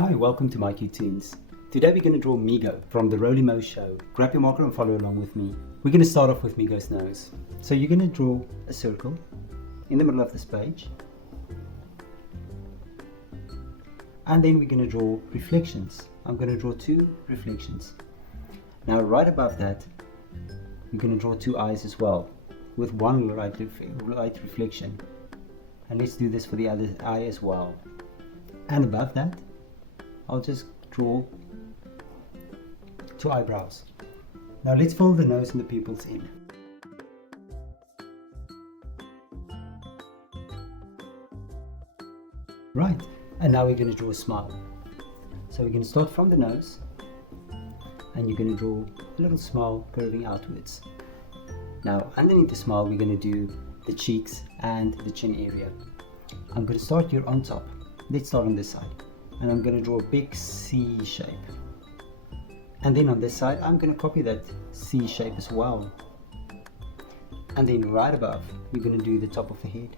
Hi, welcome to mycutetoons. Today we're going to draw Migo from the Roly Mo Show. Grab your marker and follow along with me. We're going to start off with Migo's nose. So you're going to draw a circle in the middle of this page. And then we're going to draw reflections. I'm going to draw two reflections. Now right above that, we're going to draw two eyes as well, with one light reflection. And let's do this for the other eye as well. And above that, I'll just draw two eyebrows. Now let's fill the nose and the pupils in. Right, and now we're going to draw a smile. So we're going to start from the nose, and you're going to draw a little smile curving outwards. Now underneath the smile, we're going to do the cheeks and the chin area. I'm going to start here on top. Let's start on this side. And I'm going to draw a big C shape. And then on this side, I'm going to copy that C shape as well. And then right above, we're going to do the top of the head.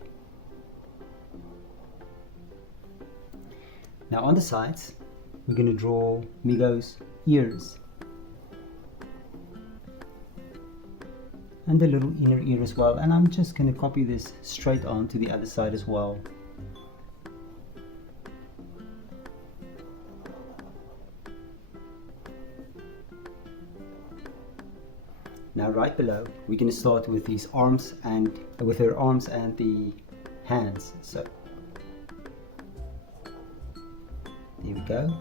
Now on the sides, we're going to draw Migo's ears. And the little inner ear as well. And I'm just going to copy this straight on to the other side as well. Now right below, we're going to start with these arms and with her arms and the hands. So there we go.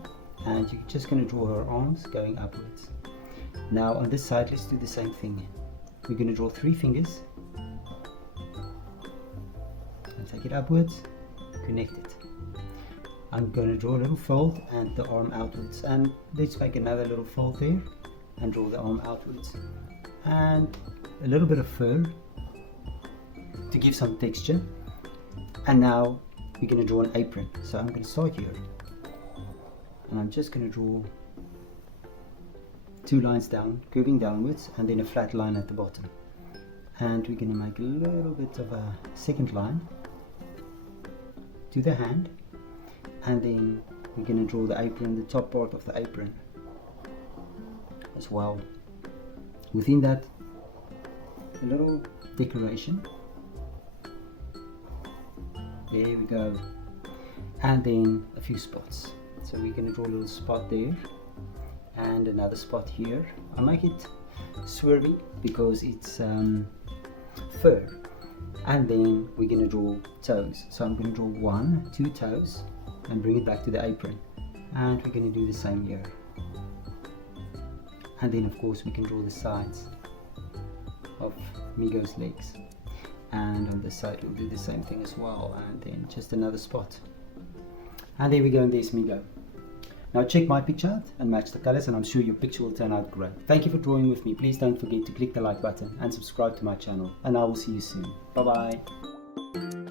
And you're just going to draw her arms going upwards. Now on this side, let's do the same thing. We're going to draw three fingers and take it upwards, connect it. I'm going to draw a little fold and the arm outwards, and let's make another little fold there and draw the arm outwards. And a little bit of fur to give some texture. And now we're going to draw an apron. So I'm going to start here, and I'm just going to draw two lines down, curving downwards, and then a flat line at the bottom. And we're going to make a little bit of a second line to the hand, and then we're going to draw the apron, the top part of the apron as well. Within that, a little decoration. There we go. And then a few spots. So we're going to draw a little spot there and another spot here. I'll make it swervy because it's fur. And then we're going to draw toes. So I'm going to draw two toes and bring it back to the apron. And we're going to do the same here. And then of course we can draw the sides of Migo's legs. And on this side we'll do the same thing as well. And then just another spot. And there we go, and there's Migo. Now check my picture out and match the colors, and I'm sure your picture will turn out great. Thank you for drawing with me. Please don't forget to click the like button and subscribe to my channel. And I will see you soon. Bye bye.